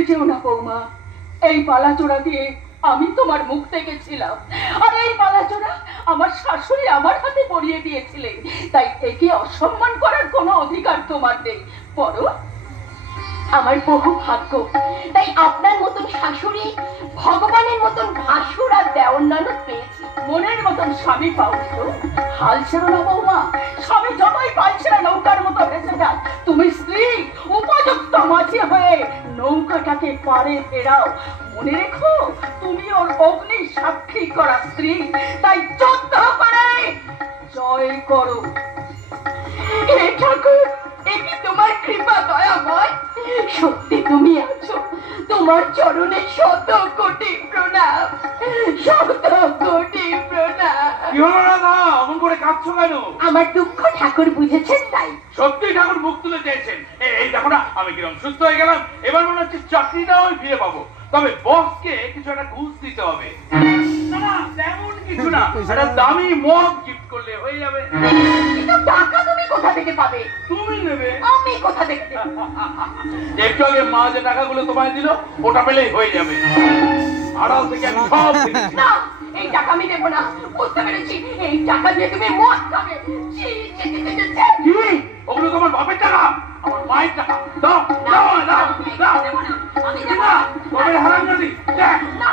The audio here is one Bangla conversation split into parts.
ভুলে যেও না বৌমা, এই পালাচোরা দিয়ে আমি তোমার মুখ দেখেছিলাম, আর এই পালাচোরা আমার শাশুড়ি আমার হাতে পরিয়ে দিয়েছিলেন। তাই একে অসম্মান করার কোনো অধিকার তোমার নেই। বড় আমার বহু ভাগ্য, তাই আপনার মতন শাশুড়ি, ভগবানের মতন ভাসুর আর দেওর ননদ পেয়েছি। মনের মতন স্বামী পাওনি তো হাল ছেড়ো না বৌমা। স্বামী যতই পালছেরা নৌকার মতো ভেসে যাক, তুমি স্ত্রী উপযুক্ত মাঝি হয়ে নৌকাটাকে পারে ফেরাও। মনে রেখো, তুমি ওর অগ্নি সাক্ষী করা স্ত্রী, তাই যুদ্ধ করে জয় করো। হে ঠাকুর, এ কি তোমার কৃপা দয়াময়? সত্যি তুমি আছো, তোমার চরণে শত কোটি প্রণাম, শত কোটি প্রণাম। কি হলো রাধা, অমন করে কাঁদছো কেন? আমার দুঃখ ঠাকুর বুঝেছেন তাই। সত্যি ঠাকুর মুখ তুলে চেয়েছেন। এই দেখো না আমি কিরকম সুস্থ হয়ে গেলাম। এবার মনে হচ্ছে চাকরিটাও ফিরে পাবো, তবে বসকে কিছু একটা ঘুষ দিতে হবে। না তেমন কিছু না, একটা দামি মগ গিফট করলে হয়ে যাবে। কিন্তু টাকা তুমি কোথা থেকে পাবে? তুমি নেবে। আমি কোথা থেকে দেব? একটু আগে মা যে টাকাগুলো তোমায় দিল, ওটা পেলেই হয়ে যাবে। আড়াল থেকে আমি সব দেখেছি। না, এই টাকা আমি দেবো না। বুঝতে পেরেছি, এই টাকা দিয়ে তুমি মদ খাবে। ছি, ছি, ছি, ছি, ছি। কি? ওগুলো তোমার বাপের টাকা, আমার মায়ের টাকা। দাও দাও দাও দাও। দেবো না, আমি দেবো না, না। তবে হারাম যদি দেখ। না,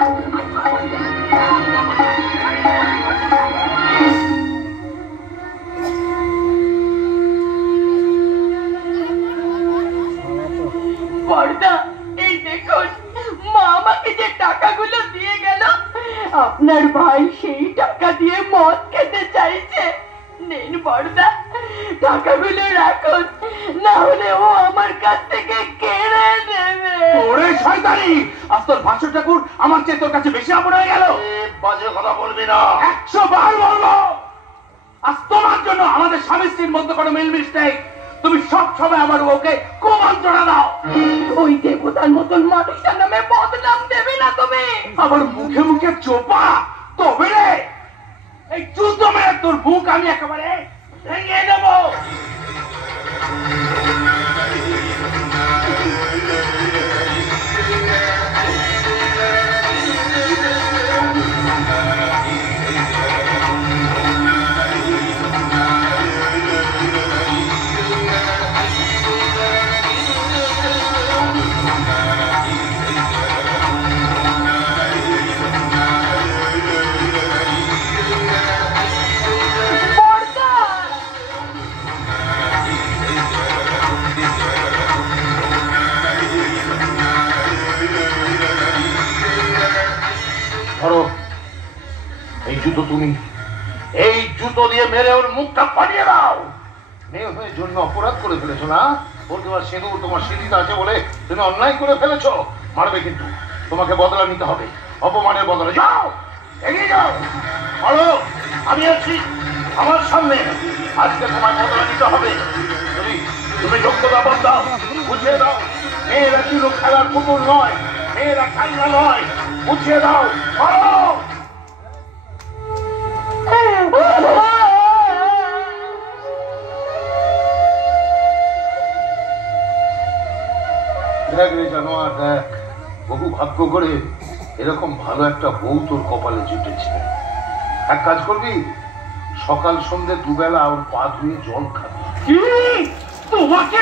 বড়দা, এই দেখুন, মা আমাকে যে টাকাগুলো দিয়ে গেল, আপনার ভাই সেই টাকা দিয়ে মদ খেতে চাইছে। নিন বড়দা, টাকাগুলো রাখুন, না হলে ও আমার কাছ থেকে কেড়ে নেবে। ওরে শয়তানি, আজ তোর ভাষ্য ঠাকুর আমার চেয়ে তোর কাছে বেশি আপন হয়ে গেল। বাজে কথা বলবি না। 100 বার বলবো, আজ তোমার জন্য আমাদের স্বামী স্ত্রীর মধ্যে কোনো মিলমিশ নেই। তুমি সব সময় আমার ওকে কুমন্ত্রণা দাও। ওই দেবতার মতন মানুষের নামে বদনাম দেবে না তুমি। আমার মুখে মুখে চোপা, তবে রে এই জুতো মেরে তোর বুক আমি একেবারে ভেঙে দেবো। ধরো এই জুতো, তুমি এই জুতো দিয়ে মেরে ওর মুখটা ফাটিয়ে দাও। মেয়ে হয়ে জন্য অপরাধ করে ফেলেছো না? ওর তোমার সিঁদুর, তোমার সিঁড়িতে আছে বলে তুমি অন্যায় করে ফেলেছো। মারবে কিন্তু, তোমাকে বদলা নিতে হবে, অপমানের বদলা। যাও, এগিয়ে যাও। বলো, আমি আছি আমার সামনে। আজকে তোমার বদলা নিতে হবে। তুমি যোগ্যতা দাও, বুঝিয়ে দাও। মেয়েরা কিন্তু খেলার পুতুল নয়, মেয়েরা খেলনা নয়, বুঝিয়ে দাও। বলো। দেখ রে জানোয়ার, দেখ, বহু ভাগ্য করে এরকম ভালো একটা বউ তোর কপালে জুটেছে। এক কাজ করবি, সকাল সন্ধ্যে দুবেলা ওর পা ধুয়ে জল খাবি। কি? তোমাকে